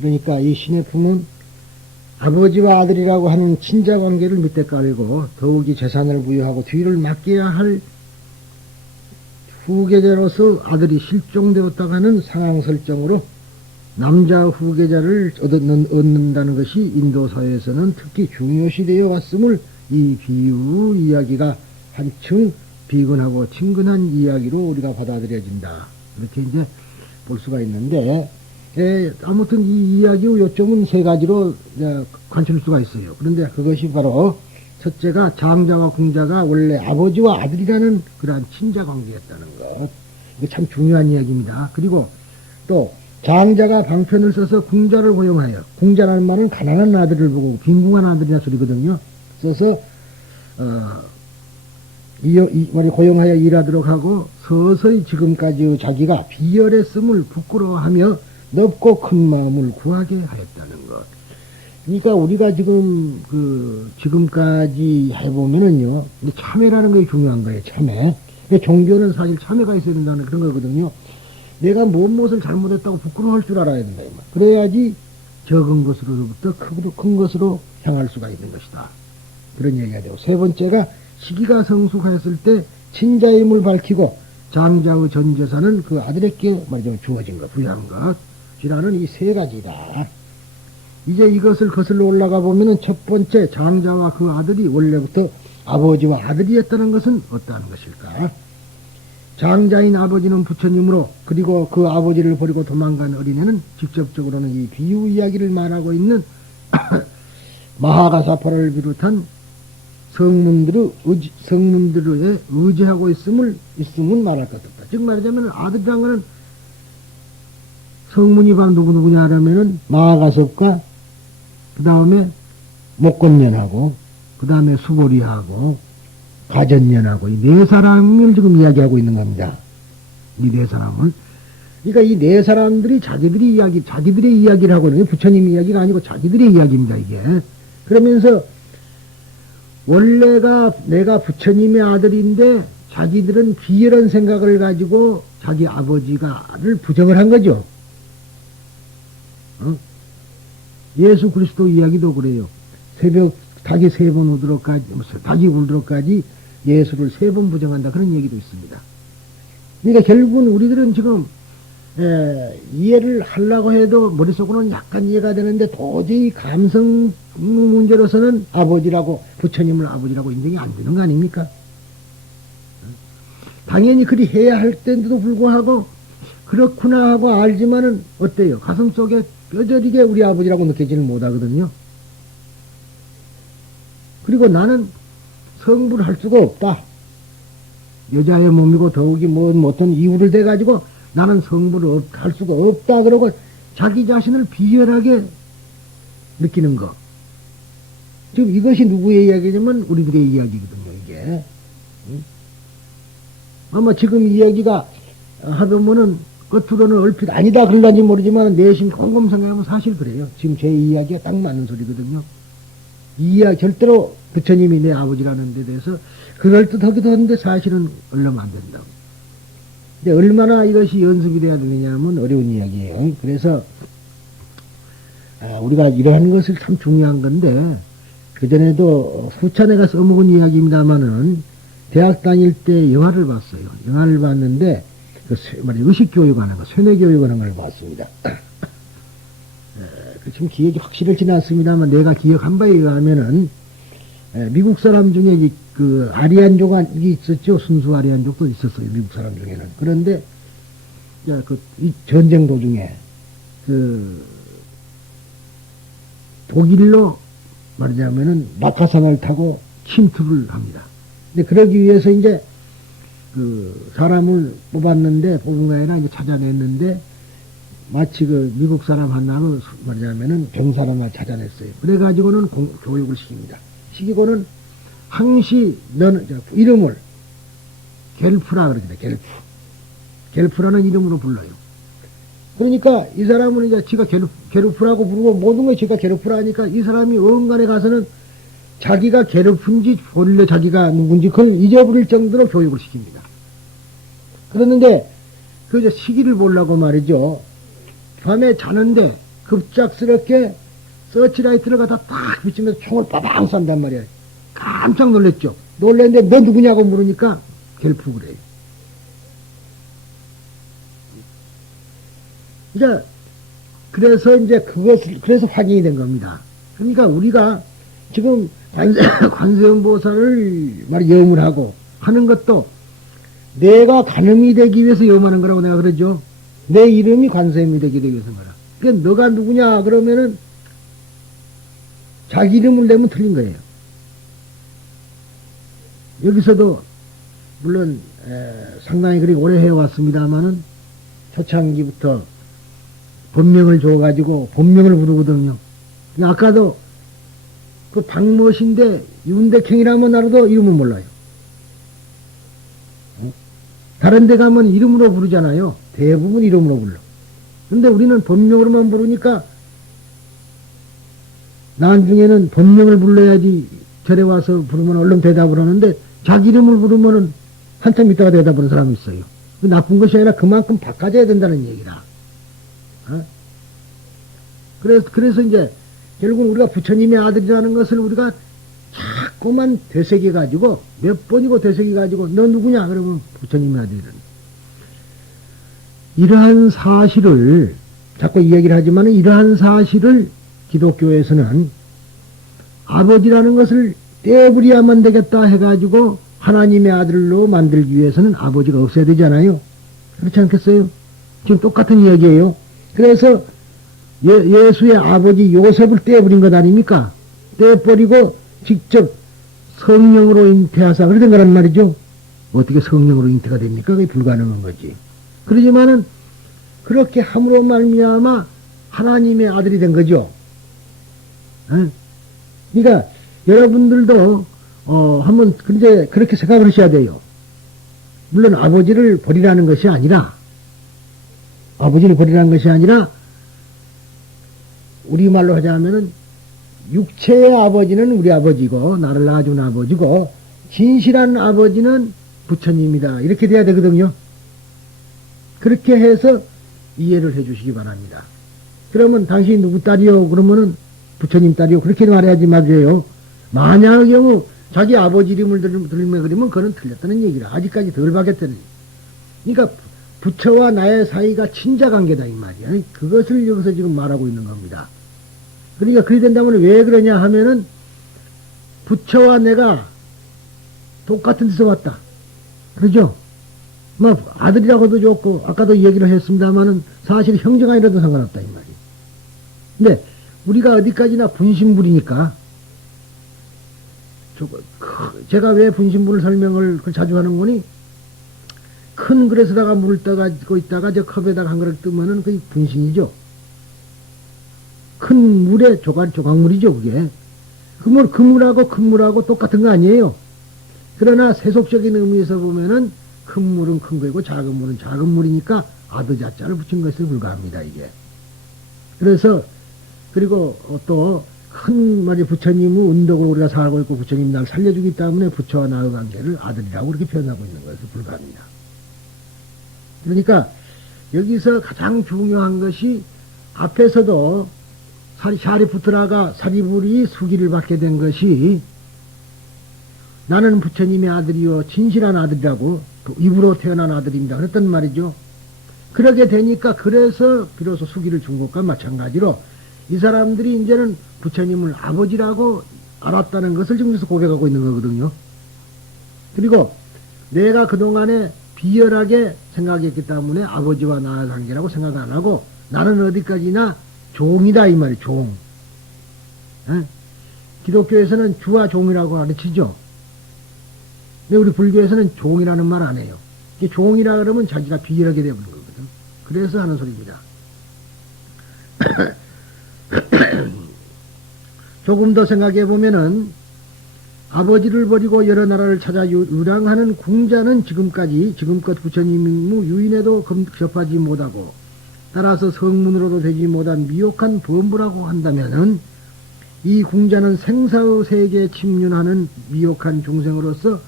그러니까 이 신의 품은 아버지와 아들이라고 하는 친자 관계를 밑에 깔고 더욱이 재산을 부여하고 뒤를 맡겨야 할 후계자로서 아들이 실종되었다고 하는 상황 설정으로 남자 후계자를 얻는다는 것이 인도 사회에서는 특히 중요시 되어 왔음을 이 비유 이야기가 한층 비근하고 친근한 이야기로 우리가 받아들여진다. 이렇게 이제 볼 수가 있는데, 아무튼 이 이야기의 요점은 세 가지로 관찰할 수가 있어요. 그런데 그것이 바로 첫째가 장자와 궁자가 원래 아버지와 아들이라는 그러한 친자 관계였다는 것. 이게 참 중요한 이야기입니다. 그리고 또 장자가 방편을 써서 궁자를 고용하여, 궁자라는 말은 가난한 아들을 보고 빈궁한 아들이나 소리거든요. 써서 고용하여 일하도록 하고 서서히 지금까지의 자기가 비열했음을 부끄러워하며 넓고 큰 마음을 구하게 하였다는 것. 그러니까 우리가 지금까지 해보면은요, 참회라는 게 중요한 거예요, 참회. 종교는 사실 참회가 있어야 된다는 그런 거거든요. 내가 무엇을 잘못했다고 부끄러워할 줄 알아야 된다. 그래야지 적은 것으로부터 크고 큰 것으로 향할 수가 있는 것이다. 그런 얘기가 되고, 세 번째가 시기가 성숙하였을 때 친자임을 밝히고 장자의 전 재산은 그 아들에게 말이죠, 주어진 것, 부여한 것이라는 이 세 가지다. 이제 이것을 거슬러 올라가 보면은 첫 번째 장자와 그 아들이 원래부터 아버지와 아들이었다는 것은 어떠한 것일까? 장자인 아버지는 부처님으로, 그리고 그 아버지를 버리고 도망간 어린애는 직접적으로는 이 비유 이야기를 말하고 있는 마하가사파를 비롯한 성문들의 의지하고 있음은 말할 것 없다. 즉 말하자면 아들이란 거는 성문이 바로 누구냐 하면은 마하가섭과 그 다음에 목건년하고 그 다음에 수보리하고 가전년하고 이 네 사람을 지금 이야기하고 있는 겁니다. 이 네 사람을. 그러니까 이 네 사람들이 자기들의 이야기를 하고 있는 게 부처님 이야기가 아니고 자기들의 이야기입니다, 이게. 그러면서 원래가 내가 부처님의 아들인데 자기들은 비열한 생각을 가지고 자기 아버지가를 부정을 한 거죠. 예수 그리스도 이야기도 그래요. 새벽 닭이 3번 울도록까지, 닭이 울도록까지 예수를 3번 부정한다. 그런 얘기도 있습니다. 그러니까 결국은 우리들은 지금 이해를 하려고 해도 머릿속으로는 약간 이해가 되는데 도저히 감성 문제로서는 아버지라고, 부처님을 아버지라고 인정이 안 되는 거 아닙니까? 당연히 그리 해야 할 때인데도 불구하고 그렇구나 하고 알지만은 어때요? 가슴 속에 뼈저리게 우리 아버지라고 느끼지는 못하거든요. 그리고 나는 성불을 할 수가 없다. 여자의 몸이고 더욱이 어떤 이유를 대가지고 나는 성불을 할 수가 없다. 그러고 자기 자신을 비열하게 느끼는 거. 지금 이것이 누구의 이야기냐면 우리들의 이야기거든요, 이게. 아마 지금 이야기가 하면은 겉으로는 얼핏 아니다 그럴런지 모르지만 내심 곰곰 생각하면 사실 그래요. 지금 제 이야기가 딱 맞는 소리거든요. 이 이야기 절대로 부처님이 내 아버지라는 데 대해서 그럴듯하기도 한데 사실은 얼르면 안 된다고. 근데 얼마나 이것이 연습이 돼야 되느냐면 어려운 이야기예요. 그래서 우리가 이러한 것을 참 중요한 건데, 그전에도 후천에가 써먹은 이야기입니다만은 대학 다닐 때 영화를 봤어요. 영화를 봤는데 의식교육하는 거, 세뇌교육하는 걸 봤습니다. 지금 기억이 확실하지는 않습니다만 내가 기억한 바에 의하면은 미국 사람 중에 그 아리안족이 있었죠. 순수 아리안족도 있었어요. 미국 사람 중에는. 그런데 이 전쟁 도중에 독일로 말하자면은 낙하산을 타고 침투를 합니다. 근데 그러기 위해서 이제 사람을 뽑은 거 아니라 이제 찾아냈는데 마치 미국 사람 하나를 말하자면은 병사를 하나 찾아냈어요. 그래가지고는 교육을 시킵니다. 시키고는 항시 이름을 겔프라 그러잖아요. 겔프라는 이름으로 불러요. 그러니까 이 사람은 이제 지가 게르프라고 부르고 모든 걸 지가 게르프라 하니까 이 사람이 어간에 가서는 자기가 게르픈지 본래 자기가 누군지 그걸 잊어버릴 정도로 교육을 시킵니다. 그러는데 그 시기를 보려고 말이죠. 밤에 자는데 급작스럽게 서치라이트를 갖다 딱 비치면서 총을 빠방 쏜단 말이야. 깜짝 놀랐죠. 놀랐는데 너 누구냐고 물으니까 겔프 그래요. 이제 그래서 이제 그래서 확인이 된 겁니다. 그러니까 우리가 지금 관세음보살을 염을 하고 하는 것도 내가 간음이 되기 위해서 염하는 거라고 내가 그러죠. 내 이름이 관세음이 되기 위해서 거라. 그러니까 너가 누구냐 그러면은 자기 이름을 내면 틀린 거예요. 여기서도 물론 상당히 그렇게 오래 해왔습니다마는 초창기부터 본명을 줘가지고 본명을 부르거든요. 아까도 그 박모신데 윤대행이라면 나라도 이름을 몰라요. 다른 데 가면 이름으로 부르잖아요. 대부분 이름으로 불러. 근데 우리는 본명으로만 부르니까 나중에는 본명을 불러야지 절에 와서 부르면 얼른 대답을 하는데 자기 이름을 부르면은 한참 있다가 대답하는 사람이 있어요. 나쁜 것이 아니라 그만큼 바꿔줘야 된다는 얘기라. 그래서 이제 결국 우리가 부처님의 아들이라는 것을 우리가 자꾸만 되새겨가지고 몇 번이고 되새겨가지고 너 누구냐 그러면 부처님의 아들이라는 이러한 사실을 자꾸 이야기를 하지만 이러한 사실을 기독교에서는 아버지라는 것을 떼버려야만 되겠다 해가지고 하나님의 아들로 만들기 위해서는 아버지가 없어야 되잖아요. 그렇지 않겠어요? 지금 똑같은 이야기예요. 그래서 예수의 아버지 요셉을 떼버린 것 아닙니까? 떼버리고 직접 성령으로 잉태하사 그러던 거란 말이죠. 어떻게 성령으로 잉태가 됩니까? 그게 불가능한 거지. 그러지만은 그렇게 함으로 말미암아 하나님의 아들이 된 거죠. 그러니까 여러분들도 한번 근데 그렇게 생각을 하셔야 돼요. 물론 아버지를 버리라는 것이 아니라 우리말로 하자면은 육체의 아버지는 우리 아버지고 나를 낳아준 아버지고 진실한 아버지는 부처님이다. 이렇게 돼야 되거든요. 그렇게 해서 이해를 해 주시기 바랍니다. 그러면 당신이 누구 딸이요? 그러면은 부처님 딸이요. 그렇게 말해야지 맞아요. 만약의 경우 자기 아버지 이름을 들며 그러면 그건 틀렸다는 얘기라. 아직까지 덜 바뀌었다는 얘기. 그러니까 부처와 나의 사이가 친자관계다 이 말이야. 그것을 여기서 지금 말하고 있는 겁니다. 그러니까 그리 된다면 왜 그러냐 하면은 부처와 내가 똑같은 데서 왔다. 그러죠? 뭐 아들이라고도 좋고 아까도 얘기를 했습니다마는 사실 형제가 아니라도 상관없다 이 말이야. 근데 우리가 어디까지나 분신불이니까 제가 왜 분신불을 설명을 자주 하는 거니 큰 그릇에다가 물을 떠가지고 있다가 저 컵에다가 한 그릇 뜨면은 그게 분신이죠. 큰 물에 조각물이죠 그게. 그 물하고 큰 물하고 똑같은 거 아니에요. 그러나 세속적인 의미에서 보면은 큰 물은 큰 거이고 작은 물은 작은 물이니까 아드자자를 붙인 것에 불과합니다 이게. 그래서 그리고 또 큰 말이 부처님의 운덕으로 우리가 살고 있고 부처님이 날 살려주기 때문에 부처와 나의 관계를 아들이라고 그렇게 표현하고 있는 것에 불과합니다. 그러니까 여기서 가장 중요한 것이 앞에서도 샤리푸트라가 사리불이 수기를 받게 된 것이 나는 부처님의 아들이요 진실한 아들이라고 입으로 태어난 아들입니다. 그랬단 말이죠. 그러게 되니까 그래서 비로소 수기를 준 것과 마찬가지로 이 사람들이 이제는 부처님을 아버지라고 알았다는 것을 지금 여기서 고백하고 있는 거거든요. 그리고 내가 그동안에 비열하게 생각했기 때문에 아버지와 나의 관계라고 생각 안 하고 나는 어디까지나 종이다 이 말이 종. 기독교에서는 주와 종이라고 가르치죠. 근데 우리 불교에서는 종이라는 말 안 해요. 종이라 그러면 자기가 비열하게 되는 거거든. 그래서 하는 소리입니다. 조금 더 생각해 보면은 아버지를 버리고 여러 나라를 찾아 유랑하는 궁자는 지금껏 부처님의 유인에도 접하지 못하고 따라서 성문으로도 되지 못한 미혹한 범부라고 한다면은 이 궁자는 생사의 세계에 침륜하는 미혹한 중생으로서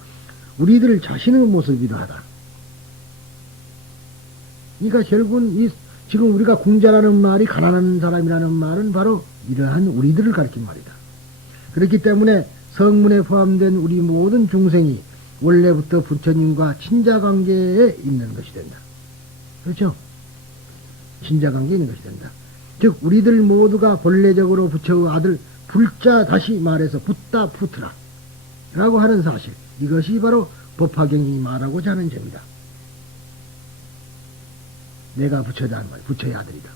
우리들 자신의 모습이기도 하다. 그러니까 결국은 이 지금 우리가 공자라는 말이 가난한 사람이라는 말은 바로 이러한 우리들을 가리킨 말이다. 그렇기 때문에 성문에 포함된 우리 모든 중생이 원래부터 부처님과 친자관계에 있는 것이 된다. 그렇죠? 친자관계에 있는 것이 된다. 즉 우리들 모두가 본래적으로 부처의 아들 불자, 다시 말해서 붓다 푸트라 라고 하는 사실, 이것이 바로 법화경이 말하고자 하는 점이다. 내가 부처다, 부처의 아들이다.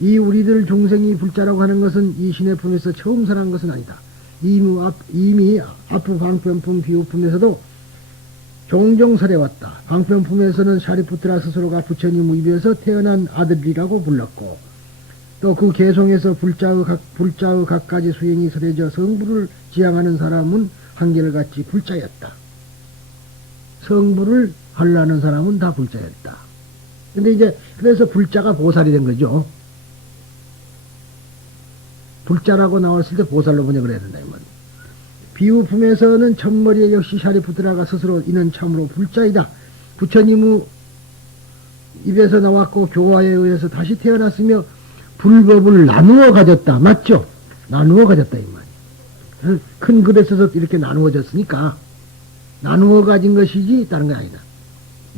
이 우리들 중생이 불자라고 하는 것은 이 신의 품에서 처음 살아난 것은 아니다. 이미 앞부 방편품 비유품에서도 종종 설해왔다. 방편품에서는 샤리푸트라 스스로가 부처님 입에서 태어난 아들이라고 불렀고, 또 그 개송에서 불자의 각가지 수행이 설해져 성부를 지향하는 사람은 한결같이 불자였다. 성부를 하려는 사람은 다 불자였다. 근데 이제 그래서 불자가 보살이 된 거죠. 불자라고 나왔을 때 보살로 번역을 해야 된다 이 말이야. 비유품에서는 첫머리에 역시 샤리푸트라가 스스로 이는 참으로 불자이다. 부처님의 입에서 나왔고 교화에 의해서 다시 태어났으며 불법을 나누어 가졌다. 맞죠? 나누어 가졌다 이 말이야. 큰 글에 써서 이렇게 나누어졌으니까 나누어 가진 것이지 다른 게 아니다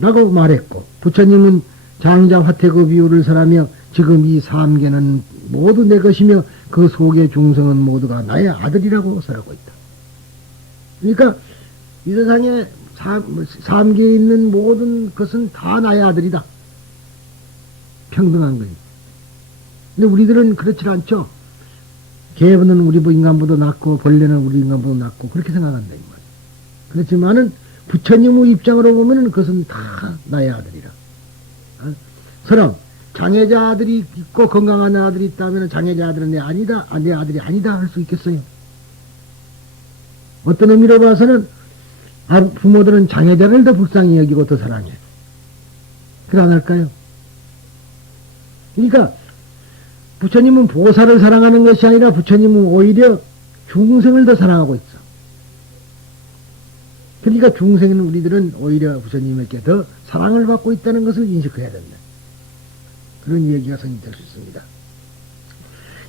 라고 말했고, 부처님은 장자 화태그 비유를 설하며 지금 이 삼계는 모두 내 것이며 그 속의 중생은 모두가 나의 아들이라고 설하고 있다. 그러니까 이 세상에 삼계에 있는 모든 것은 다 나의 아들이다. 평등한 거지. 근데 우리들은 그렇지 않죠. 개는 우리 인간보다 낫고 벌레는 우리 인간보다 낫고 그렇게 생각한다 이 말이야. 그렇지만은 부처님의 입장으로 보면은 그것은 다 나의 아들이라. 그럼 장애자 아들이 있고 건강한 아들이 있다면 장애자 아들은 내 아들이 아니다 할 수 있겠어요? 어떤 의미로 봐서는 부모들은 장애자를 더 불쌍히 여기고 더 사랑해. 그래 안 할까요? 그러니까 부처님은 보살을 사랑하는 것이 아니라 부처님은 오히려 중생을 더 사랑하고 있어. 그러니까 중생은 우리들은 오히려 부처님에게 더 사랑을 받고 있다는 것을 인식해야 된다. 그런 얘기가 성립될 수 있습니다.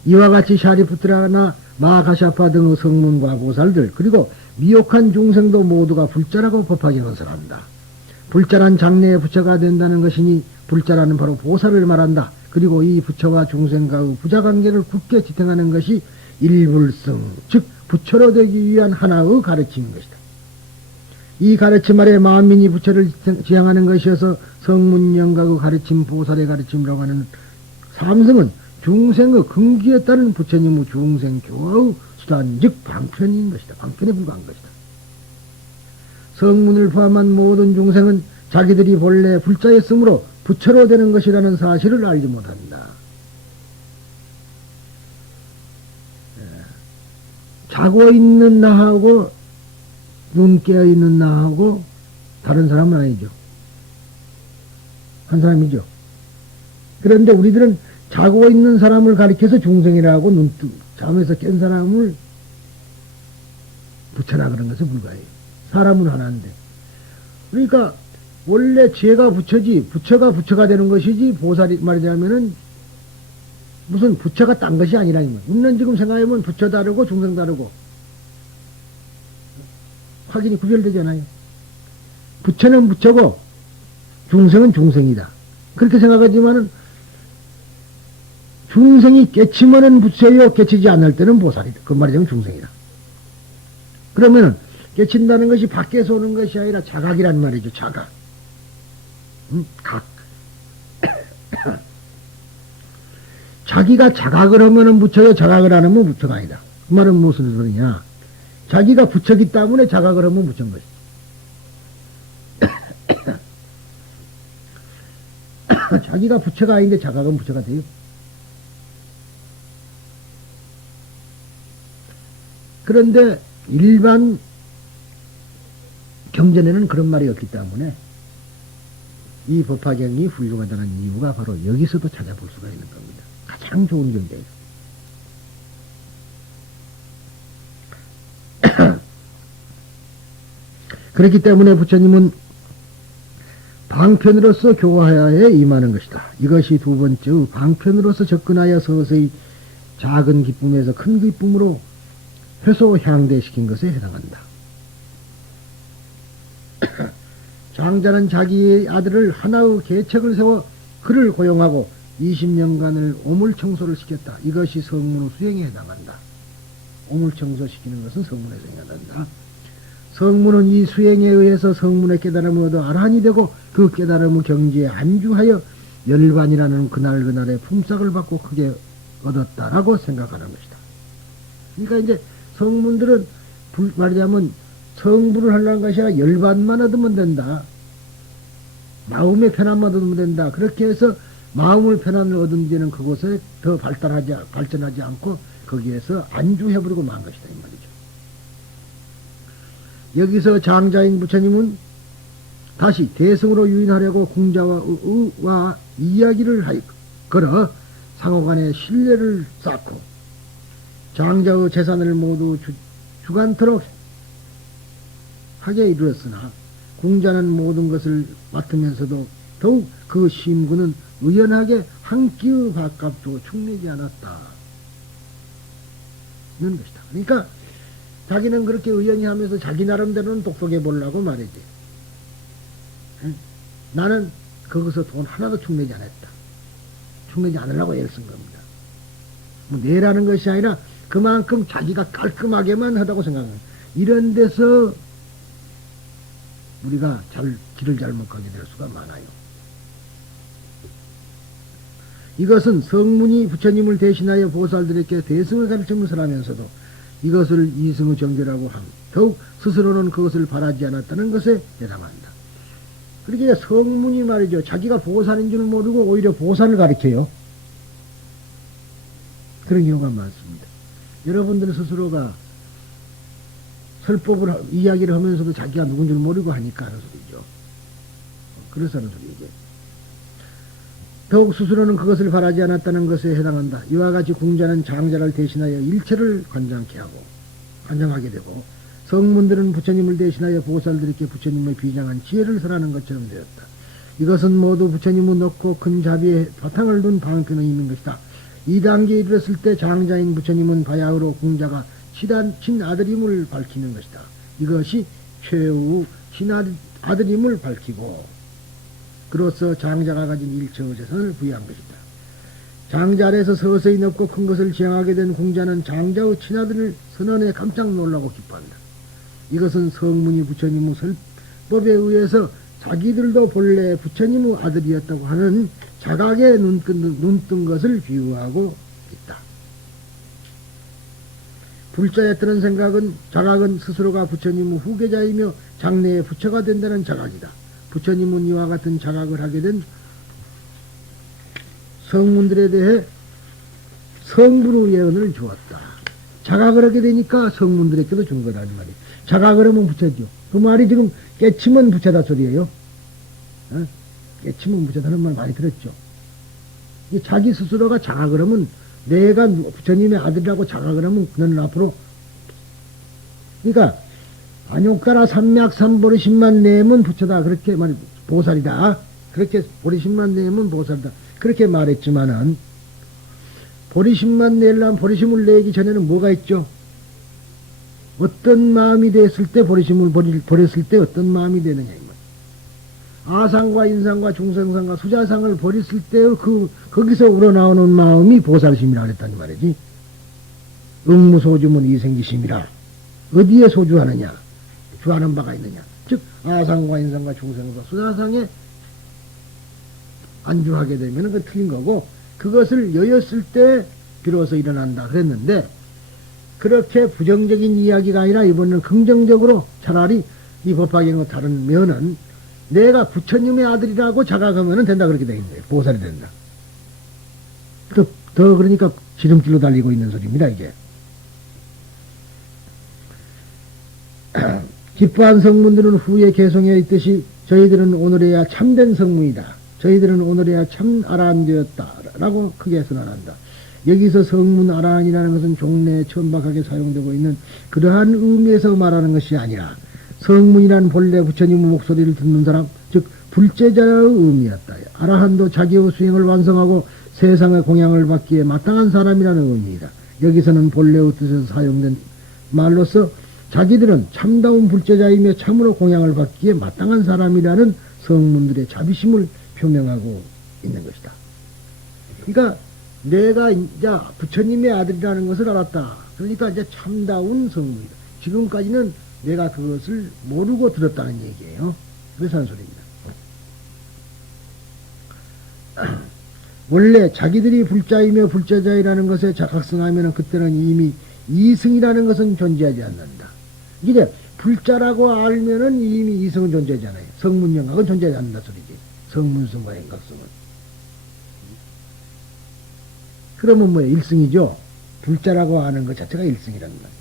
이와 같이 샤리푸트라나 마하카샤파 등의 성문과 보살들, 그리고 미혹한 중생도 모두가 불자라고 법화경은 설한다. 불자란 장래의 부처가 된다는 것이니 불자라는 바로 보살을 말한다. 그리고 이 부처와 중생과의 부자관계를 굳게 지탱하는 것이 일불성, 즉 부처로 되기 위한 하나의 가르침인 것이다. 이 가르침 아래 만민이 부처를 지향하는 것이어서 성문영각의 가르침, 보살의 가르침이라고 하는 삼성은 중생의 근기에 따른 부처님의 중생교화의 수단, 즉 방편인 것이다. 방편에 불과한 것이다. 성문을 포함한 모든 중생은 자기들이 본래 불자였으므로 부처로 되는 것이라는 사실을 알지 못한다. 자고 있는 나하고 눈 깨어 있는 나하고 다른 사람은 아니죠. 한 사람이죠. 그런데 우리들은 자고 있는 사람을 가리켜서 중생이라고 잠에서 깬 사람을 부처라 그런 것에 불과해요. 사람은 하나인데. 그러니까 원래 죄가 부처지, 부처가 부처가 되는 것이지, 보살이 말하자면은 무슨 부처가 딴 것이 아니라 이 말. 우리는 지금 생각하면 부처 다르고 중생 다르고 확연히 구별되잖아요. 부처는 부처고 중생은 중생이다. 그렇게 생각하지만은 중생이 깨치면은 부처요, 깨치지 않을 때는 보살이다. 그 말이자면 중생이다. 그러면은 깨친다는 것이 밖에서 오는 것이 아니라 자각이란 말이죠. 자각. 각. 자기가 자각을 하면은 부처요, 자각을 안 하면 부처가 아니다. 그 말은 무슨 소리냐? 자기가 부처기 때문에 자각을 하면 부처인 것이다. 자기가 부처가 아닌데 자각은 부처가 돼요. 그런데 일반 경전에는 그런 말이 없기 때문에 이 법화경이 훌륭하다는 이유가 바로 여기서도 찾아볼 수가 있는 겁니다. 가장 좋은 경전이에요. 그렇기 때문에 부처님은 방편으로서 교화에 임하는 것이다. 이것이 두 번째 방편으로서 접근하여 서서히 작은 기쁨에서 큰 기쁨으로 회소 향대시킨 것에 해당한다. 장자는 자기의 아들을 하나의 계책을 세워 그를 고용하고 20년간을 오물청소를 시켰다. 이것이 성문 수행에 해당한다. 오물청소시키는 것은 성문에 해당한다. 성문은 이 수행에 의해서 성문의 깨달음을 얻어 아란이 되고 그 깨달음의 경지에 안주하여 열반이라는 그날의 품삯을 받고 크게 얻었다라고 생각하는 것이다. 그러니까 이제 성문들은 말하자면 성불을 하려는 것이 아니라 열반만 얻으면 된다. 마음의 편안만 얻으면 된다. 그렇게 해서 마음을 편안을 얻은 데는 그곳에 더 발전하지 않고 거기에서 안주해버리고 만 것이다. 이 말이죠. 여기서 장자인 부처님은 다시 대승으로 유인하려고 궁자와 이야기를 걸어 상호간에 신뢰를 쌓고 장자의 재산을 모두 주관토록 하게 이르렀으나 궁자는 모든 것을 맡으면서도 더욱 그 심구는 의연하게 한 끼의 밥값도 축내지 않았다. 는 것이다. 그러니까 자기는 그렇게 의연히 하면서 자기 나름대로는 똑똑해 보려고 말이지. 나는 거기서 돈 하나도 축내지 않았다. 축내지 않으려고 애를 쓴 겁니다. 뭐 내라는 것이 아니라 그만큼 자기가 깔끔하게만 하다고 생각합니다. 이런 데서 우리가 길을 잘못 가게 될 수가 많아요. 이것은 성문이 부처님을 대신하여 보살들에게 대승을 가르치면서 하면서도 이것을 이승의 정죄라고 함. 더욱 스스로는 그것을 바라지 않았다는 것에 해당한다. 그렇게 성문이 말이죠. 자기가 보살인 줄 모르고 오히려 보살을 가르쳐요. 그런 경우가 많습니다. 여러분들 스스로가 설법을 이야기를 하면서도 자기가 누군 줄 모르고 하니까 하는 소리죠. 그래서 하는 소리죠. 더욱 스스로는 그것을 바라지 않았다는 것에 해당한다. 이와 같이 궁자는 장자를 대신하여 일체를 관장하게 되고 성문들은 부처님을 대신하여 보살들에게 부처님의 비장한 지혜를 설하는 것처럼 되었다. 이것은 모두 부처님을 넣고 큰 자비에 바탕을 둔 방편에 있는 것이다. 이 단계에 이르렀을 때 장자인 부처님은 바야흐로 궁자가 친아들임을 밝히는 것이다. 이것이 최후 친아들임을 밝히고 그로써 장자가 가진 일체의 재산을 부여한 것이다. 장자 아래서 서서히 넓고 큰 것을 지향하게 된 궁자는 장자의 친아들을 선언에 깜짝 놀라고 기뻐한다. 이것은 성문이 부처님의 설법에 의해서 자기들도 본래 부처님의 아들이었다고 하는 자각에 눈뜬 것을 비유하고 있다. 불자에 뜨는 자각은 스스로가 부처님의 후계자이며 장래의 부처가 된다는 자각이다. 부처님은 이와 같은 자각을 하게 된 성문들에 대해 성부의 예언을 주었다. 자각을 하게 되니까 성문들에게도 준 거라는 말이에요. 자각을 하면 부처죠. 그 말이 지금 깨치면 부처다 소리예요. 깨치면 부처다는 말 많이 들었죠. 자기 스스로가 자각을 하면 내가 부처님의 아들이라고 자각을 하면 너는 앞으로 그러니까 안욕가라 삼맥삼보리심만 내면 부처다 그렇게 말이 보살이다 그렇게 보리심만 내면 보살이다 그렇게 말했지만은 보리심만 내려면 보리심을 내기 전에는 뭐가 있죠? 어떤 마음이 됐을 때 보리심을 버렸을 때 어떤 마음이 되느냐 이 말. 아상과 인상과 중생상과 수자상을 버렸을 때 거기서 우러나오는 마음이 보살심이라 그랬다는 말이지. 응무소주문 이생기심이라. 어디에 소주하느냐? 주하는 바가 있느냐? 즉 아상과 인상과 중생과 수자상에 안주하게 되면 그건 틀린 거고 그것을 여였을 때 비로소 일어난다 그랬는데 그렇게 부정적인 이야기가 아니라 이번에는 긍정적으로 차라리 이 법화경과 다른 면은 내가 부처님의 아들이라고 자각하면 된다 그렇게 되어 있는데 보살이 된다. 더 그러니까 지름길로 달리고 있는 소리입니다 이게. 기뻐한 성문들은 후에 개성해 있듯이 저희들은 오늘에야 참된 성문이다. 저희들은 오늘에야 참 아라한되었다 라고 크게 선언한다. 여기서 성문 아라한이라는 것은 종래에 천박하게 사용되고 있는 그러한 의미에서 말하는 것이 아니라 성문이란 본래 부처님의 목소리를 듣는 사람 즉 불제자의 의미였다. 아라한도 자기의 수행을 완성하고 세상의 공양을 받기에 마땅한 사람이라는 의미이다. 여기서는 본래의 뜻에서 사용된 말로서 자기들은 참다운 불제자이며 참으로 공양을 받기에 마땅한 사람이라는 성문들의 자비심을 표명하고 있는 것이다. 그러니까 내가 이제 부처님의 아들이라는 것을 알았다. 그러니까 이제 참다운 성문이다. 지금까지는 내가 그것을 모르고 들었다는 얘기예요. 그래서 하는 소리입니다. 원래 자기들이 불자이며 불제자이라는 것에 각성하면 그때는 이미 이승이라는 것은 존재하지 않는다. 이제 불자라고 알면은 이미 이승은 존재하잖아요. 성문영각은 존재하지 않는다 소리지. 성문성과 행각성은. 그러면 뭐예요? 일승이죠. 불자라고 하는 것 자체가 일승이라는 거예요.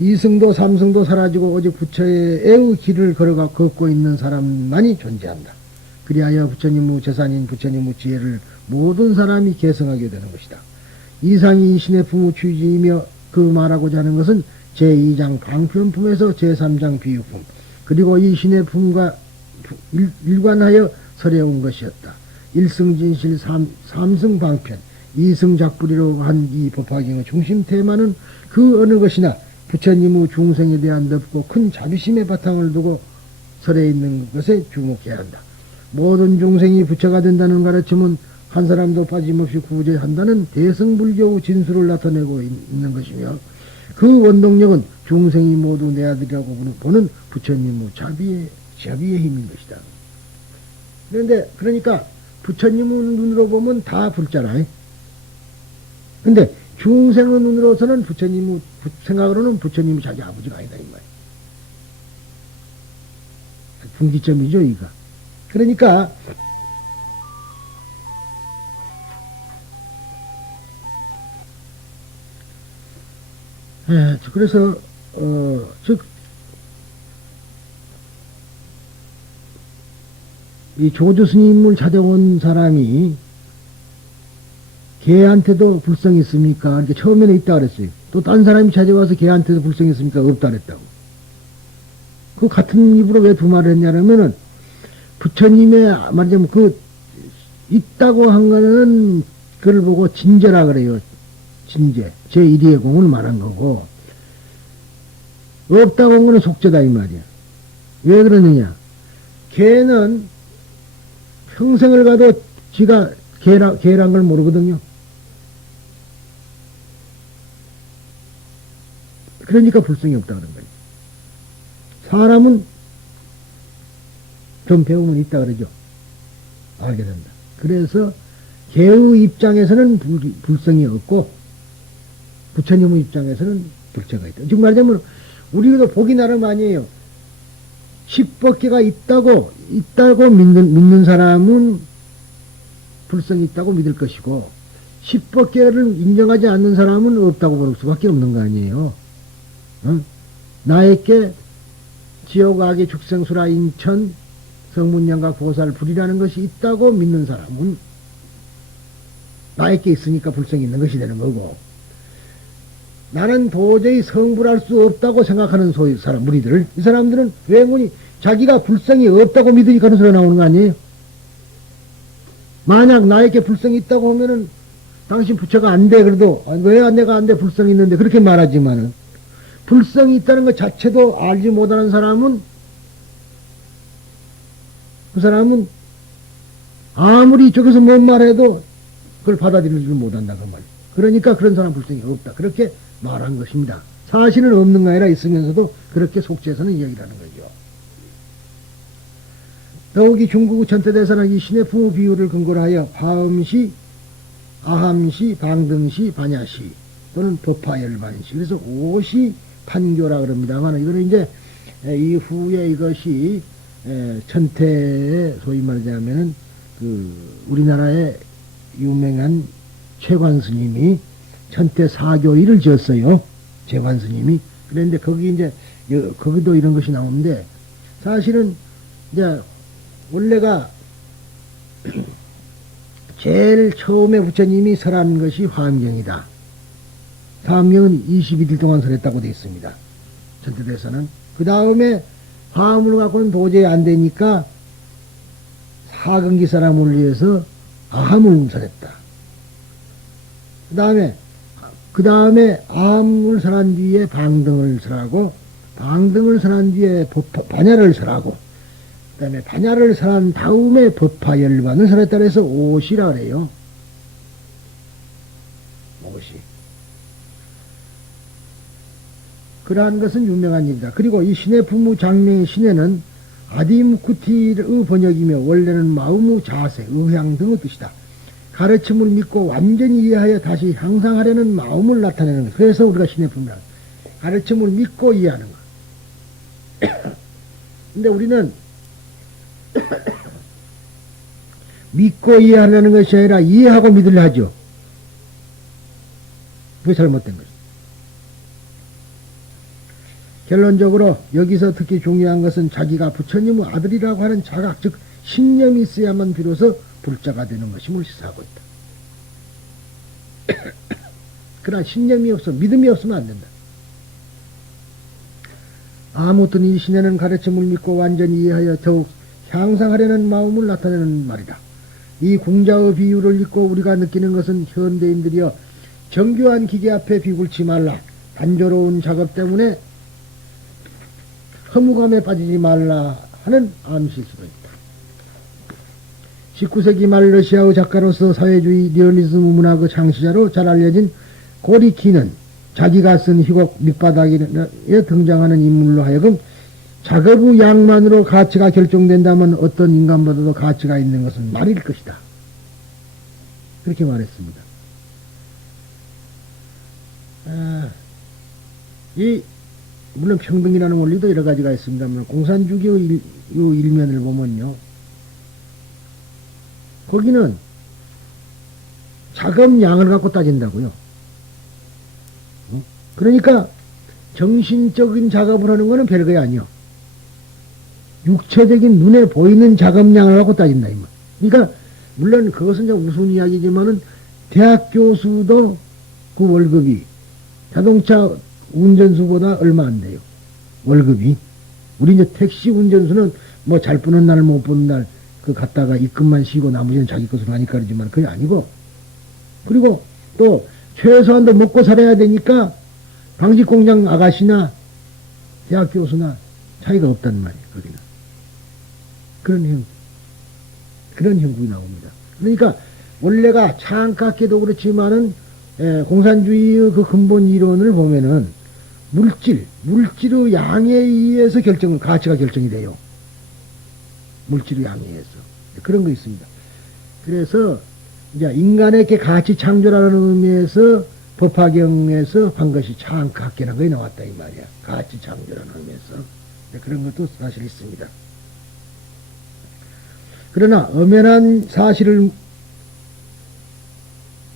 이승도 삼승도 사라지고 오직 부처의 애의 길을 걷고 있는 사람만이 존재한다. 그리하여 부처님의 재산인 부처님의 지혜를 모든 사람이 계승하게 되는 것이다. 이상이 신의 품의 취지이며 그 말하고자 하는 것은 제2장 방편품에서 제3장 비유품 그리고 이 신의 품과 일관하여 설해온 것이었다. 일승진실 삼승방편 이승작불이라고 한 이 법화경의 중심 테마는 그 어느 것이나 부처님의 중생에 대한 넓고 큰 자비심의 바탕을 두고 설해 있는 것에 주목해야 한다. 모든 중생이 부처가 된다는 가르침은 한 사람도 빠짐없이 구제한다는 대승불교의 진수를 나타내고 있는 것이며 그 원동력은 중생이 모두 내 아들이라고 보는 부처님의 자비의 힘인 것이다. 그런데 그러니까 부처님의 눈으로 보면 다 불자라. 근데 중생의 눈으로서는 부처님의 생각으로는 부처님이 자기 아버지가 아니다 이 말이야. 분기점이죠 이거. 그러니까 그래서 즉 이 조주 스님을 찾아온 사람이 걔한테도 불성이 있습니까? 이렇게 처음에는 있다 그랬어요. 또 딴 사람이 찾아와서 걔한테도 불성이 있습니까? 없다 그랬다고. 그 같은 입으로 왜 두 말을 했냐면은 부처님의 말하자면 그 있다고 한 거는 그걸 보고 진제라 그래요. 진제. 제1위의 공을 말한 거고 없다고 한 거는 속죄다 이 말이야. 왜 그러느냐? 걔는 평생을 가도 지가 걔란 걸 모르거든요. 그러니까 불성이 없다 그런 거예요. 사람은 좀 배우면 있다 그러죠. 알게 된다. 그래서 걔의 입장에서는 불성이 없고 부처님의 입장에서는 불체가 있다. 지금 말하자면 우리도 보기 나름 아니에요. 10법계가 있다고 믿는 사람은 불성이 있다고 믿을 것이고 10법계를 인정하지 않는 사람은 없다고 볼 수밖에 없는 거 아니에요. 어? 나에게 지옥 악의 축생수라 인천 성문양과 고살 불이라는 것이 있다고 믿는 사람은 나에게 있으니까 불성이 있는 것이 되는 거고 나는 도저히 성불할 수 없다고 생각하는 소위 사람, 무리들. 이 사람들은 왜군이 자기가 불성이 없다고 믿으니까 그런 소리가 나오는 거 아니에요? 만약 나에게 불성이 있다고 하면은 당신 부처가 안 돼. 그래도 왜 내가 안 돼? 불성이 있는데 그렇게 말하지만은 불성이 있다는 것 자체도 알지 못하는 사람은 그 사람은 아무리 이쪽에서 뭔 말해도 그걸 받아들이지 못한다 그 말. 그러니까 그런 사람 불성이 없다. 그렇게 말한 것입니다. 사실은 없는 거 아니라 있으면서도 그렇게 속죄해서는 이야기라는 거죠. 더욱이 중국의 천태대사는 이 신의 풍의 비유를 근거로 하여 파음시, 아함시, 방등시, 반야시 또는 법화열반시 그래서 오시 판교라 그럽니다만 이거는 이제 이후에 이것이 천태의 소위 말하자면은 그 우리나라의 유명한 최관 스님이 천태 사교일을 지었어요. 재관 스님이. 그런데 거기 이제 거기도 이런 것이 나오는데 사실은 이제 원래가 제일 처음에 부처님이 설한 것이 화엄경이다. 화엄경은 21일 동안 설했다고 되어 있습니다. 천태대사는. 그 다음에 화음을 갖고는 도저히 안 되니까 사근기 사람을 위해서 암을 설했다. 그 다음에 암을 설한 뒤에 방등을 설하고, 방등을 설한 뒤에 반야를 설하고, 그 다음에 반야를 설한 다음에 법화 열반을 설했다 그래서 오시라 그래요. 오시. 그러한 것은 유명한 일이다. 그리고 이 신의 부무 장명의 신에는 아디무쿠티의 번역이며 원래는 마음의 자세, 의향 등의 뜻이다. 가르침을 믿고 완전히 이해하여 다시 향상하려는 마음을 나타내는 것. 그래서 우리가 신의 부무라. 가르침을 믿고 이해하는 것. 근데 우리는 믿고 이해하려는 것이 아니라 이해하고 믿으려 하죠. 그게 잘못된 거죠. 결론적으로 여기서 특히 중요한 것은 자기가 부처님의 아들이라고 하는 자각, 즉 신념이 있어야만 비로소 불자가 되는 것임을 시사하고 있다. 그러나 신념이 없어, 믿음이 없으면 안 된다. 아무튼 이 신에는 가르침을 믿고 완전히 이해하여 더욱 향상하려는 마음을 나타내는 말이다. 이 궁자의 비유를 읽고 우리가 느끼는 것은 현대인들이여 정교한 기계 앞에 비굴치 말라. 단조로운 작업 때문에 허무감에 빠지지 말라 하는 암시일 수도 있다. 19세기 말 러시아의 작가로서 사회주의 리얼리즘 문학의 창시자로 잘 알려진 고리키는 자기가 쓴 희곡 밑바닥에 등장하는 인물로 하여금 작업의 양만으로 가치가 결정된다면 어떤 인간보다도 가치가 있는 것은 말일 것이다. 그렇게 말했습니다. 물론 평등이라는 원리도 여러 가지가 있습니다만 공산주의의 일면을 보면요, 거기는 작업량을 갖고 따진다고요. 그러니까 정신적인 작업을 하는 것은 별거 아니요. 육체적인 눈에 보이는 작업량을 갖고 따진다 이 말. 그러니까 물론 그것은 이제 우스운 이야기지만은 대학 교수도 그 월급이 자동차 운전수보다 얼마 안 돼요. 월급이. 우리 이제 택시 운전수는 뭐 잘 부는 날 못 부는 날 그 갔다가 입금만 쉬고 나머지는 자기 것으로 하니까 그러지만 그게 아니고, 그리고 또 최소한도 먹고 살아야 되니까 방직공장 아가씨나 대학 교수나 차이가 없단 말이에요. 거기는 그런 형국이 나옵니다. 그러니까 원래가 창깝게도 그렇지만은 공산주의의 그 근본 이론을 보면은 물질의 양에 의해서 가치가 결정이 돼요. 물질의 양에 의해서. 그런 거 있습니다. 그래서, 이제 인간에게 가치 창조라는 의미에서 법화경에서 한 것이 창깝게라는 거에 나왔다, 이 말이야. 가치 창조라는 의미에서. 그런 것도 사실 있습니다. 그러나, 엄연한 사실을,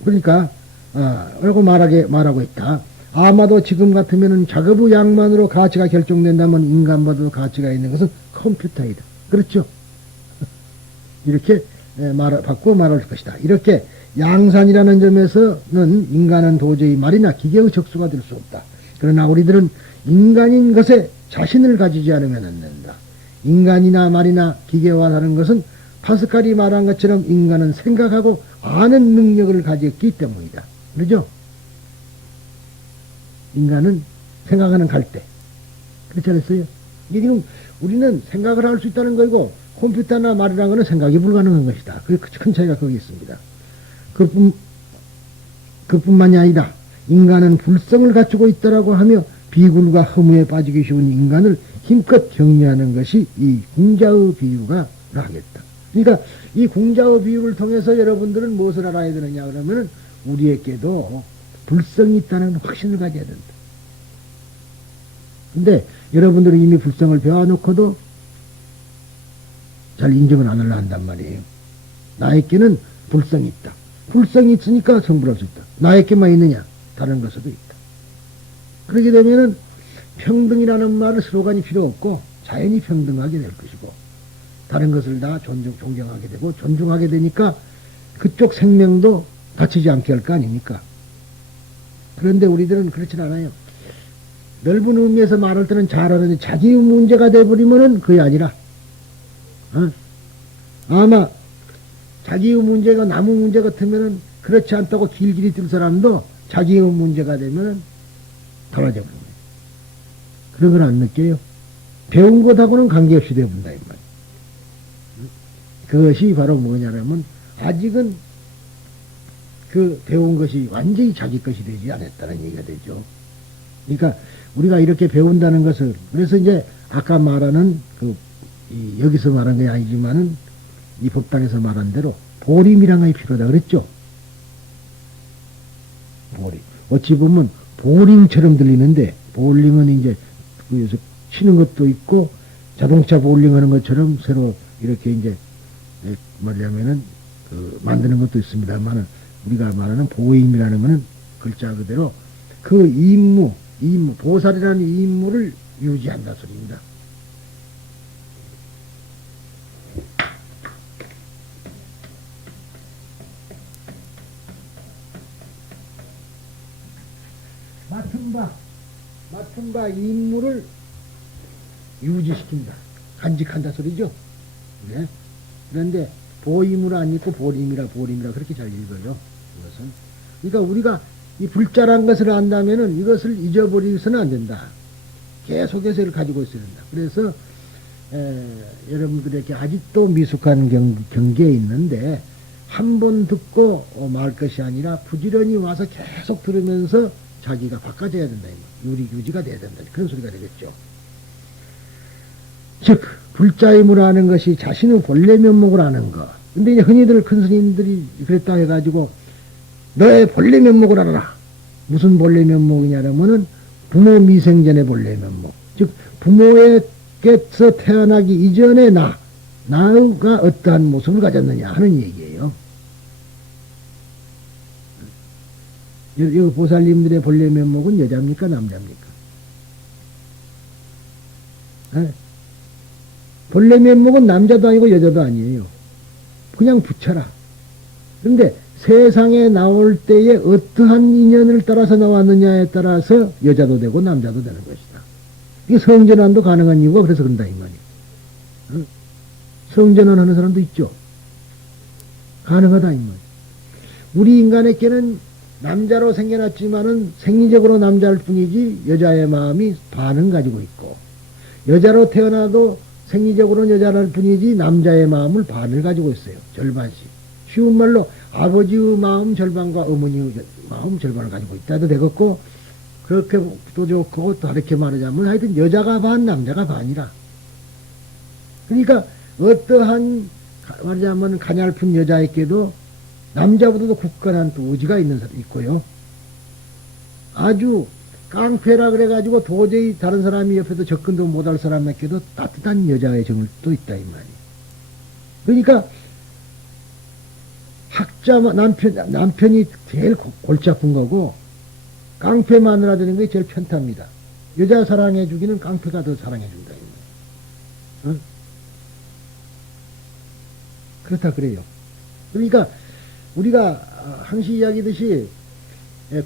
그러니까, 라고 말하고 있다. 아마도 지금 같으면은 작업의 양만으로 가치가 결정된다면 인간보다도 가치가 있는 것은 컴퓨터이다. 그렇죠? 이렇게 바꾸어 말할 것이다. 이렇게 양산이라는 점에서는 인간은 도저히 말이나 기계의 적수가 될 수 없다. 그러나 우리들은 인간인 것에 자신을 가지지 않으면 안 된다. 인간이나 말이나 기계와 다른 것은 파스칼이 말한 것처럼 인간은 생각하고 아는 능력을 가졌기 때문이다. 그러죠? 인간은 생각하는 갈대. 그렇지 않았어요? 이게 지금 우리는 생각을 할 수 있다는 거이고, 컴퓨터나 말이라는 것은 생각이 불가능한 것이다. 큰 차이가 거기 있습니다. 그뿐만이 아니라 인간은 불성을 갖추고 있다라고 하며 비굴과 허무에 빠지기 쉬운 인간을 힘껏 격려하는 것이 이 궁자의 비유가 하겠다. 그러니까 이 궁자의 비유를 통해서 여러분들은 무엇을 알아야 되느냐 그러면은 우리에게도 불성이 있다는 확신을 가져야 된다. 근데 여러분들은 이미 불성을 배워놓고도 잘 인정을 안 하려 한단 말이에요. 나에게는 불성이 있다. 불성이 있으니까 성불할 수 있다. 나에게만 있느냐? 다른 것에도 있다. 그렇게 되면은 평등이라는 말을 스로간이 필요 없고 자연히 평등하게 될 것이고, 다른 것을 다 존경하게 되고 존중하게 되니까 그쪽 생명도 다치지 않게 할 거 아닙니까? 그런데 우리들은 그렇진 않아요. 넓은 의미에서 말할 때는 잘하는데 자기 문제가 돼버리면은 그게 아니라, 어? 아마 자기의 문제가 남의 문제 같으면은 그렇지 않다고 길길이 뜰 사람도 자기의 문제가 되면은 떨어져 버립니다. 그런 걸 안 느껴요. 배운 것하고는 관계없이 돼본다, 이 말. 그것이 바로 뭐냐면, 아직은 그 배운 것이 완전히 자기 것이 되지 않았다는 얘기가 되죠. 그러니까 우리가 이렇게 배운다는 것을, 그래서 이제 아까 말하는 여기서 말한 게 아니지만은 이 법당에서 말한 대로 보림이란 것이 필요하다 그랬죠. 보림. 어찌 보면 보링처럼 들리는데, 볼링은 이제 그래서 치는 것도 있고 자동차 볼링 하는 것처럼 새로 이렇게 이제 뭐냐면은 만드는 것도 있습니다만은, 우리가 말하는 보임이라는 것은 글자 그대로 그 임무, 보살이라는 임무를 유지한다 소리입니다. 맡은 바 임무를 유지시킨다. 간직한다 소리죠. 네. 그런데 보임으로 안 읽고 보림이라 그렇게 잘 읽어요. 이것은. 그러니까 우리가 이 불자란 것을 안다면은 이것을 잊어버리서는 안 된다. 계속해서 이를 가지고 있어야 된다. 그래서 여러분들에게 아직도 미숙한 경계에 있는데 한 번 듣고 말 것이 아니라 부지런히 와서 계속 들으면서 자기가 바꿔줘야 된다. 유지가 돼야 된다. 그런 소리가 되겠죠. 즉 불자임을 아는 것이 자신의 본래 면목을 아는 것. 근데 이제 흔히들 큰 스님들이 그랬다 해가지고 너의 본래 면목을 알아라. 무슨 본래 면목이냐면은 부모 미생전의 본래 면목. 즉 부모에게서 태어나기 이전에 나가 어떠한 모습을 가졌느냐 하는 얘기예요. 이 보살님들의 본래 면목은 여자입니까 남자입니까? 네? 본래 면목은 남자도 아니고 여자도 아니에요. 그냥 부처라. 그런데 세상에 나올 때에 어떠한 인연을 따라서 나왔느냐에 따라서 여자도 되고 남자도 되는 것이다. 이게 성전환도 가능한 이유가 그래서 그런다 이 말이에요. 응? 성전환 하는 사람도 있죠. 가능하다 이 말이에요. 우리 인간에게는 남자로 생겨났지만은 생리적으로 남자일 뿐이지 여자의 마음이 반은 가지고 있고, 여자로 태어나도 생리적으로는 여자일 뿐이지 남자의 마음을 반을 가지고 있어요. 절반씩. 쉬운 말로 아버지의 마음 절반과 어머니의 마음 절반을 가지고 있다도 되겠고, 그렇게 또 좋고 또 다르게 말하자면 하여튼 여자가 반 남자가 반이라. 그러니까 어떠한 말하자면 가냘픈 여자에게도 남자보다도 굳건한 또 의지가 있는 사람이 있고요. 아주 깡패라 그래가지고 도저히 다른 사람이 옆에도 접근도 못할 사람에게도 따뜻한 여자의 정을 또 있다 이 말이에요. 그러니까 학자 남편이 제일 골치 아픈 거고, 깡패 마누라 되는 게 제일 편탑니다. 여자 사랑해 주기는 깡패가 더 사랑해 준다 이 말이에요. 응? 그렇다 그래요. 그러니까 우리가 항시 이야기듯이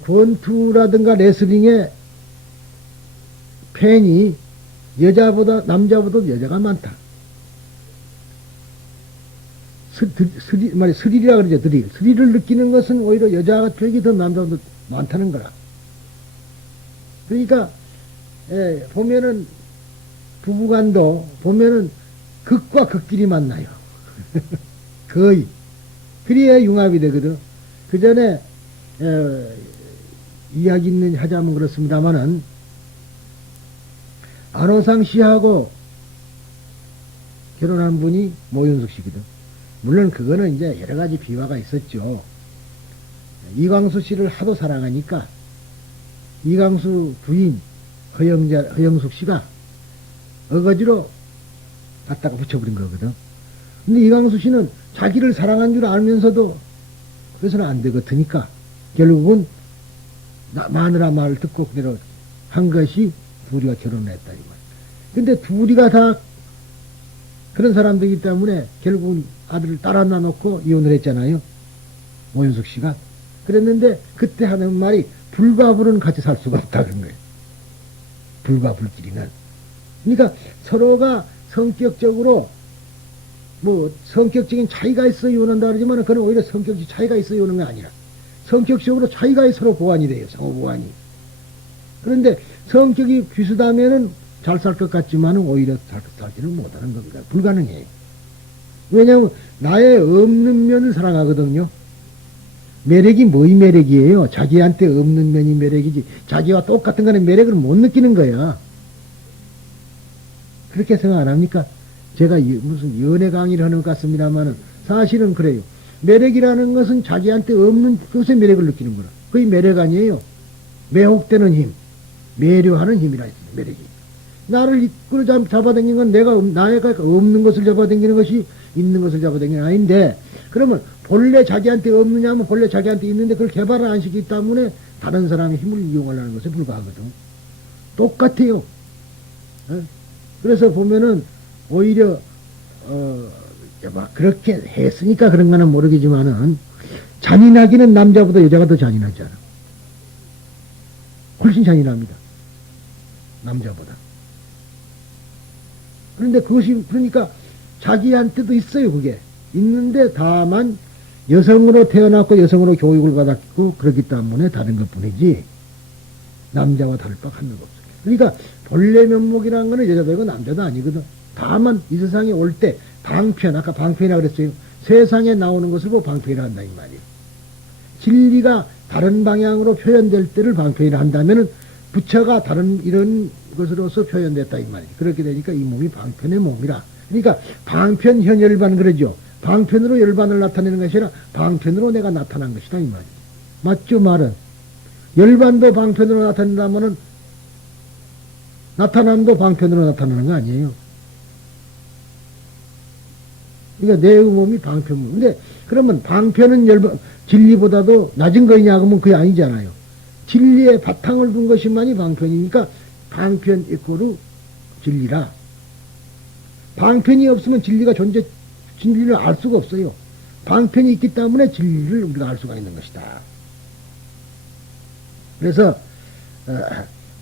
권투라든가 레슬링의 팬이 남자보다 여자가 많다. 스릴이라 그러죠, 스릴. 스릴을 느끼는 것은 오히려 여자 쪽이 더 남자보다 많다는 거라. 그러니까, 보면은, 부부간도 보면은 극과 극끼리 만나요. 거의. 그래야 융합이 되거든. 그 전에, 이야기는 하자면 그렇습니다만은, 안호상 씨하고 결혼한 분이 모윤숙 씨거든. 물론 그거는 이제 여러 가지 비화가 있었죠. 이광수 씨를 하도 사랑하니까 이광수 부인 허영숙 씨가 어거지로 갖다가 붙여버린 거거든. 근데 이광수 씨는 자기를 사랑한 줄 알면서도 그래서는 안 되거든니까 결국은 마누라 말을 듣고 그대로 한 것이 둘이가 결혼을 했다 이 말. 근데 둘이가 다 그런 사람들이기 때문에 결국은 아들을 딸 하나 놓고 이혼을 했잖아요. 모윤숙 씨가. 그랬는데 그때 하는 말이 불가불은 같이 살 수가 없다 그런 거예요. 불과 불길이는. 그러니까 서로가 성격적으로 뭐 성격적인 차이가 있어 이혼한다 그러지만 그건 오히려 성격적 차이가 있어 이혼한 게 아니라 성격적으로 차이가 서로 보완이 돼요. 상호 보완이. 그런데 성격이 비슷하면은 잘 살 것 같지만 오히려 살지는 못하는 겁니다. 불가능해요. 왜냐하면 나의 없는 면을 사랑하거든요. 매력이 뭐이 매력이에요? 자기한테 없는 면이 매력이지. 자기와 똑같은 거는 매력을 못 느끼는 거야. 그렇게 생각 안 합니까? 제가 무슨 연애 강의를 하는 것 같습니다만은 사실은 그래요. 매력이라는 것은 자기한테 없는 것의 매력을 느끼는 거라. 그게 매력 아니에요. 매혹되는 힘, 매료하는 힘이라 했어요. 매력이. 나를 이끌어 잡아당기는 건 나가 없는 것을 잡아당기는 것이 있는 것을 잡아당기는 아닌데, 그러면 본래 자기한테 없느냐 하면 본래 자기한테 있는데 그걸 개발을 안 시키기 때문에 다른 사람의 힘을 이용하려는 것에 불과하거든. 똑같아요. 그래서 보면은 오히려 그렇게 했으니까 그런 거는 모르겠지만은 잔인하기는 남자보다 여자가 더 잔인하잖아. 훨씬 잔인합니다. 남자보다. 그런데 그것이 그러니까 자기한테도 있어요. 그게 있는데 다만 여성으로 태어났고 여성으로 교육을 받았고 그렇기 때문에 다른 것뿐이지 남자와 다를 바 하는 거 없어요. 그러니까 본래 면목이라는 거는 여자도 있고 남자도 아니거든. 다만 이 세상에 올 때 방편, 아까 방편이라고 그랬어요. 세상에 나오는 것을 보고 방편이라 한다 이 말이에요. 진리가 다른 방향으로 표현될 때를 방편이라 한다면은 부처가 다른 이런 것으로서 표현됐다 이 말이에요. 그렇게 되니까 이 몸이 방편의 몸이라. 그러니까 방편 현열반 그러죠. 방편으로 열반을 나타내는 것이 아니라 방편으로 내가 나타난 것이다 이 말이에요. 맞죠 말은? 열반도 방편으로 나타낸다면은 나타남도 방편으로 나타나는 거 아니에요. 그러니까 내 몸이 방편. 근데 그러면 방편은 진리보다도 낮은 거냐 그러면 그게 아니잖아요. 진리의 바탕을 둔 것이만이 방편이니까 방편 이꼬르 진리라. 방편이 없으면 진리를 알 수가 없어요. 방편이 있기 때문에 진리를 우리가 알 수가 있는 것이다. 그래서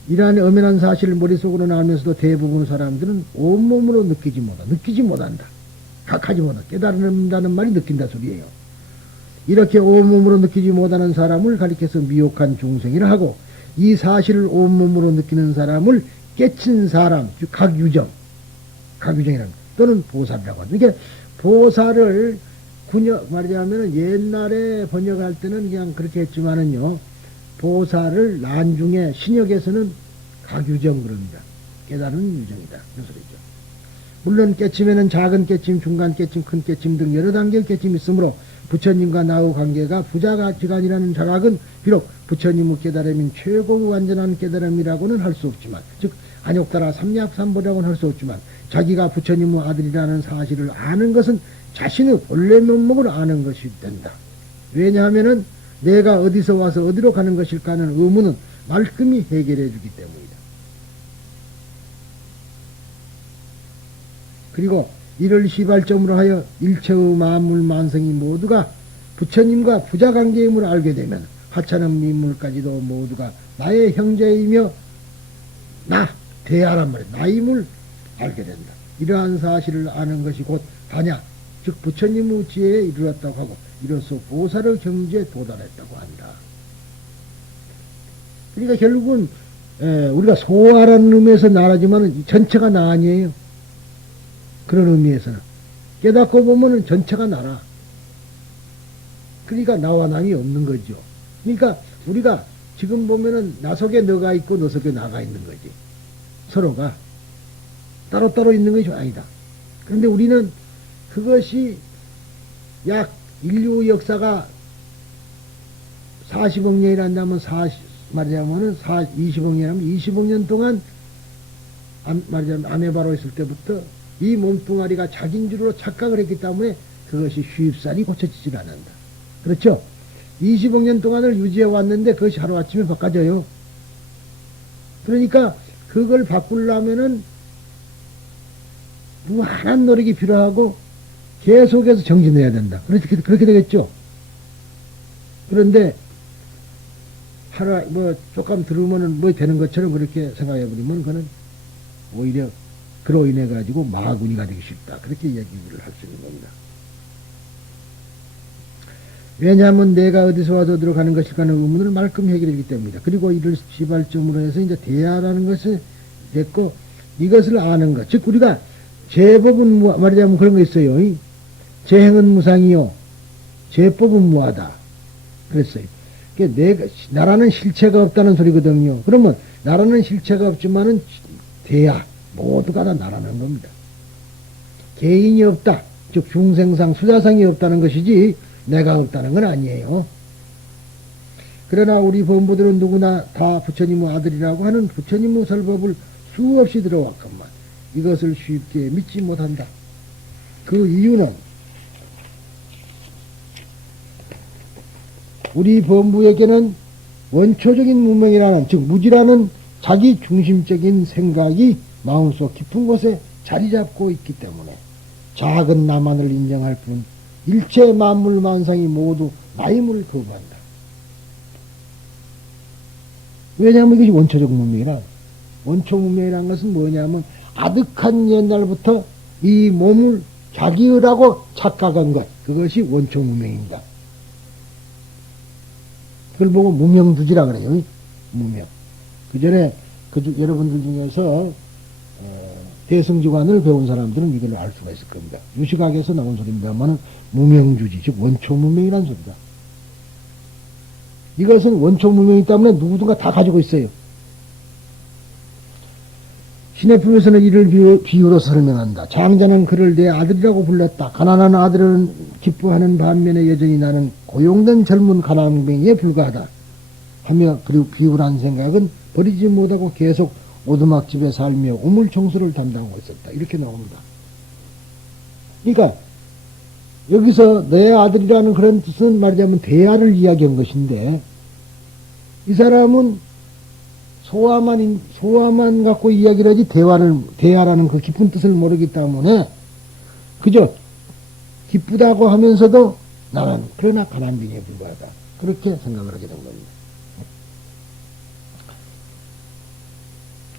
이러한 엄연한 사실을 머릿속으로 나오면서도 대부분 사람들은 온몸으로 느끼지 못한다. 각하지 못한다. 깨달는다는 말이 느낀다 소리예요. 이렇게 온몸으로 느끼지 못하는 사람을 가리켜서 미혹한 중생이라 하고 이 사실을 온몸으로 느끼는 사람을 깨친 사람, 즉 각유정이라는 또는 보살이라고 하죠. 이게 보살을 말하자면 옛날에 번역할 때는 그냥 그렇게 했지만은요. 보살을 난중에 신역에서는 각유정 그럽니다. 깨달은 유정이다. 그 소리죠. 물론 깨침에는 작은 깨침, 중간 깨침, 큰 깨침 등 여러 단계의 깨침이 있으므로 부처님과 나의 관계가 부자지간이라는 자각은 비록 부처님의 깨달음인 최고 완전한 깨달음이라고는 할 수 없지만, 즉 안욕따라 삼약삼보라고는 할 수 없지만 자기가 부처님의 아들이라는 사실을 아는 것은 자신의 본래 면목을 아는 것이 된다. 왜냐하면은 내가 어디서 와서 어디로 가는 것일까 하는 의문은 말끔히 해결해 주기 때문이다. 그리고 이를 시발점으로 하여 일체의 만물 만성이 모두가 부처님과 부자관계임을 알게 되면 하찮은 민물까지도 모두가 나의 형제이며 대하란 말이야. 나임을 알게 된다. 이러한 사실을 아는 것이 곧 다냐, 즉 부처님의 지혜에 이르렀다고 하고 이로써 보살의 경지에 도달했다고 한다. 그러니까 결국은 우리가 소화라는 의미에서 나라지만 전체가 나 아니에요. 그런 의미에서는 깨닫고 보면은 전체가 나라. 그러니까 나와 남이 없는 거죠. 그러니까 우리가 지금 보면은 나 속에 너가 있고 너 속에 나가 있는 거지. 서로가 따로따로 있는 것이 아니다. 그런데 우리는 그것이 약 인류 역사가 40억 년이란다면 말하자면은 20억 년이라면 20억 년 동안 말하자면 아메바로 있을 때부터 이 몸뚱아리가 자기인 줄로 착각을 했기 때문에 그것이 쉽사리 고쳐지질 않는다. 그렇죠? 20억 년 동안을 유지해 왔는데 그것이 하루아침에 바꿔져요. 그러니까 그걸 바꾸려면은 무한한 노력이 필요하고 계속해서 정진해야 된다. 그렇게 되겠죠. 그런데 하나, 조금 들으면은 뭐 되는 것처럼 그렇게 생각해버리면 그는 오히려 그로 인해가지고 마군이가 되기 쉽다. 그렇게 얘기를 할 수 있는 겁니다. 왜냐하면 내가 어디서 와서 들어가는 것일까 하는 의문을 말끔 해결하기 때문이다. 그리고 이를 시발점으로 해서 이제 대야라는 것이 됐고, 이것을 아는 것. 즉, 우리가 제법은 말하자면 그런 거 있어요. 제행은 무상이요. 제법은 무하다. 그랬어요. 내가, 나라는 실체가 없다는 소리거든요. 그러면 나라는 실체가 없지만은 대야, 모두가 다 나라는 겁니다. 개인이 없다. 즉, 중생상, 수자상이 없다는 것이지, 내가 없다는 건 아니에요. 그러나 우리 범부들은 누구나 다 부처님의 아들이라고 하는 부처님의 설법을 수없이 들어왔건만 이것을 쉽게 믿지 못한다. 그 이유는 우리 범부에게는 원초적인 무명이라는, 즉 무지라는 자기 중심적인 생각이 마음속 깊은 곳에 자리 잡고 있기 때문에 작은 나만을 인정할 뿐 일체 만물 만상이 모두 나임을 거부한다. 왜냐하면 이것이 원초적 문명이라. 원초 문명이라는 것은 뭐냐면 아득한 옛날부터 이 몸을 자기의라고 착각한 것, 그것이 원초 문명입니다. 그걸 보고 무명두지라 그래요. 무명. 그 전에 여러분들 중에서 대승주관을 배운 사람들은 이걸 알 수가 있을 겁니다. 유식학에서 나온 소리입니다만 무명주지, 즉 원초무명이라는 소리다. 이것은 원초무명이기 때문에 누구든가 다 가지고 있어요. 신의 품에서는 이를 비유로 설명한다. 장자는 그를 내 아들이라고 불렀다. 가난한 아들은 기뻐하는 반면에 여전히 나는 고용된 젊은 가난뱅이에 불과하다. 하며 그리고 비유란 생각은 버리지 못하고 계속 오두막집에 살며 우물청소를 담당하고 있었다. 이렇게 나옵니다. 그러니까 여기서 내 아들이라는 그런 뜻은 말하자면 대야를 이야기한 것인데 이 사람은 소화만 갖고 이야기를 하지 대야라는 그 깊은 뜻을 모르기 때문에 그저 기쁘다고 하면서도 나는 그러나 가난빈에 불과하다. 그렇게 생각을 하게 된 겁니다.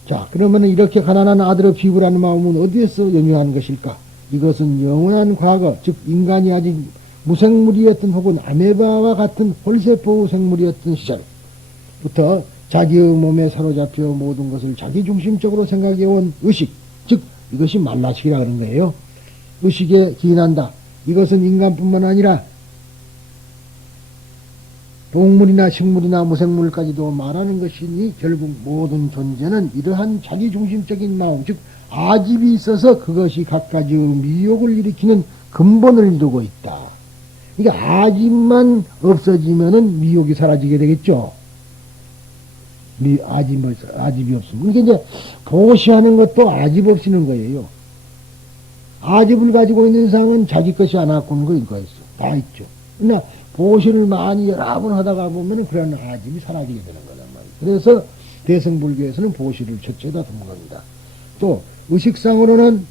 자, 그러면 이렇게 가난한 아들의 비구라는 마음은 어디에서 연유하는 것일까? 이것은 영원한 과거, 즉 인간이 아직 무생물이었던 혹은 아메바와 같은 홀세포 생물이었던 시절부터 자기의 몸에 사로잡혀 모든 것을 자기 중심적으로 생각해온 의식, 즉 이것이 만나식이라 그런 거예요. 의식에 기인한다. 이것은 인간뿐만 아니라 동물이나 식물이나 무생물까지도 말하는 것이니 결국 모든 존재는 이러한 자기중심적인 마음, 즉 아집이 있어서 그것이 갖가지의 미혹을 일으키는 근본을 이루고 있다. 그러니까 아집만 없어지면은 미혹이 사라지게 되겠죠. 아집이 없으면. 그러니까 이제 보시하는 것도 아집 없이는 거예요. 아집을 가지고 있는 이상은 자기 것이 안 갖고 있는 거 이거 있어. 다 있죠. 그러나 보시를 많이 여러 번 하다가 보면 그런 아집이 사라지게 되는 거란 말이에요. 그래서 대승불교에서는 보시를 첫째다 두는 겁니다. 또 의식상으로는